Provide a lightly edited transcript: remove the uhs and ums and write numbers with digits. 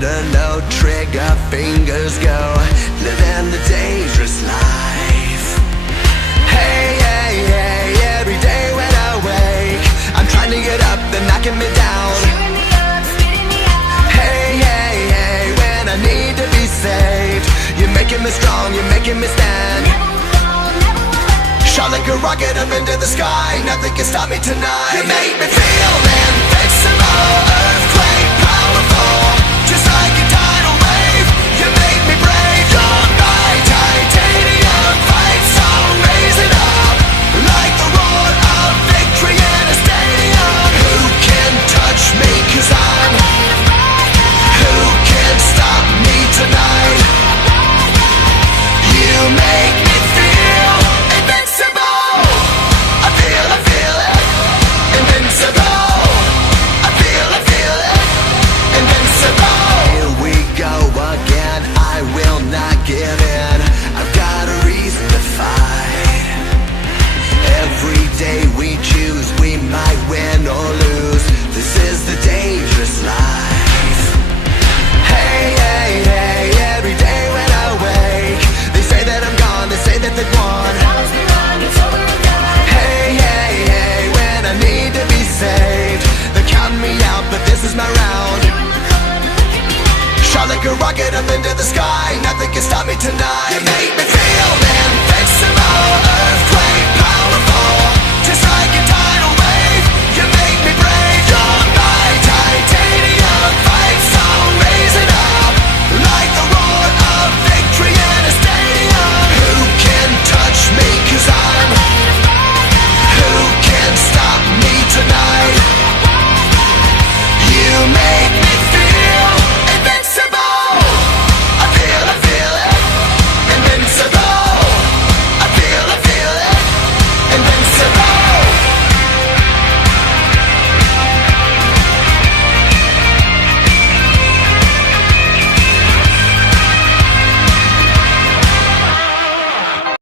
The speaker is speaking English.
under no trigger, fingers go, living the dangerous life. Hey, hey, hey, every day when I wake, I'm trying to get up, they're knocking me down. Hey, hey, hey, when I need to be saved, you're making me strong, you're making me stand. Shot like a rocket up into the sky, nothing can stop me tonight. You make me feel invincible, earthquake powerful, just like a tidal wave. You make me brave, you're my titanium fight song, raising up like the roar of victory in a stadium. Who can touch me, 'cause I'm who can stop me tonight? You make me feel invincible. I feel it, invincible. I feel it, invincible. Here we go again, I will not give in. I've got a reason to fight. Every day we choose, we might win or lose. This is the dangerous life. Hey, hey, hey, every day when I wake, they say that I'm gone, they say that they've won. Hey, hey, hey, when I need to be saved, they're counting me out, but this is my round. Shot like a rocket up into the sky, nothing can stop me tonight. You make me feel invincible.